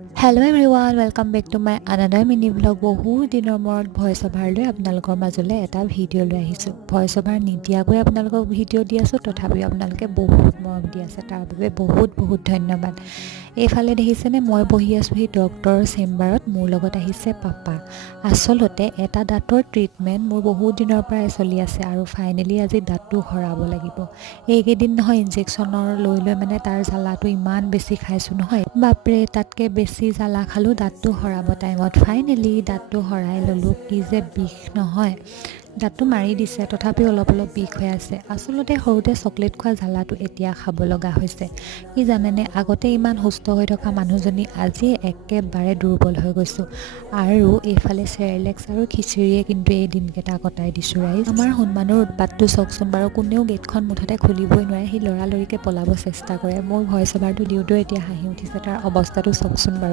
Hello everyone, welcome back to my another mini vlog. বহুত দিনৰ মূৰত ভয়েস অভাৰ লৈ আপোনালোকৰ মাজলৈ এটা ভিডিঅ' লৈ আহিছোঁ। ভয়েস অভাৰ নিদিয়াকৈ আপোনালোকক ভিডিঅ' দি আছোঁ, তথাপিও আপোনালোকে বহুত মৰম দি আছে, তাৰ বাবে বহুত ধন্যবাদ। এইফালে দেখিছেনে মই বহি আছোঁ এই ডক্টৰৰ চেম্বাৰত, মোৰ লগত আহিছে পাপা। আচলতে এটা দাঁতৰ ট্ৰিটমেণ্ট মোৰ বহুত দিনৰ পৰাই চলি আছে আৰু ফাইনেলি আজি দাঁতটো সৰাব লাগিব। এইকেইদিন নহয় ইনজেকশ্যনৰ লৈ মানে তাৰ জ্বালাটো ইমান বেছি খাইছোঁ নহয়, বাপৰে তাতকৈ বেছি জ্বালা খালোঁ দাঁতটো সৰাব টাইমত। ফাইনেলি দাঁতটো সৰাই ল'লোঁ। কি যে বিষ নহয়, দাঁতটো মাৰি দিছে তথাপিও অলপ বিষ হৈ আছে। আচলতে সৰুতে চকলেট খোৱা জ্বালাটো এতিয়া খাব লগা হৈছে। কি জানেনে, আগতে ইমান সুস্থ হৈ থকা মানুহজনী আজি একেবাৰে দুৰ্বল হৈ গৈছোঁ। আৰু এইফালে চেৰেলেক্স আৰু খিচিৰিয়ে কিন্তু এই দিনকেইটা কটাই দিছোঁ ৰাইজ। আমাৰ হনুমানৰ উৎপাতটো চাওকচোন বাৰু, কোনেও গেটখন মুঠতে খুলিবই নোৱাৰে, সি লৰালৰিকৈ পলাব চেষ্টা কৰে। মোৰ ভয়েস অভাৰটো দিওঁতেও এতিয়া হাঁহি উঠিছে, তাৰ অৱস্থাটো চাওকচোন বাৰু।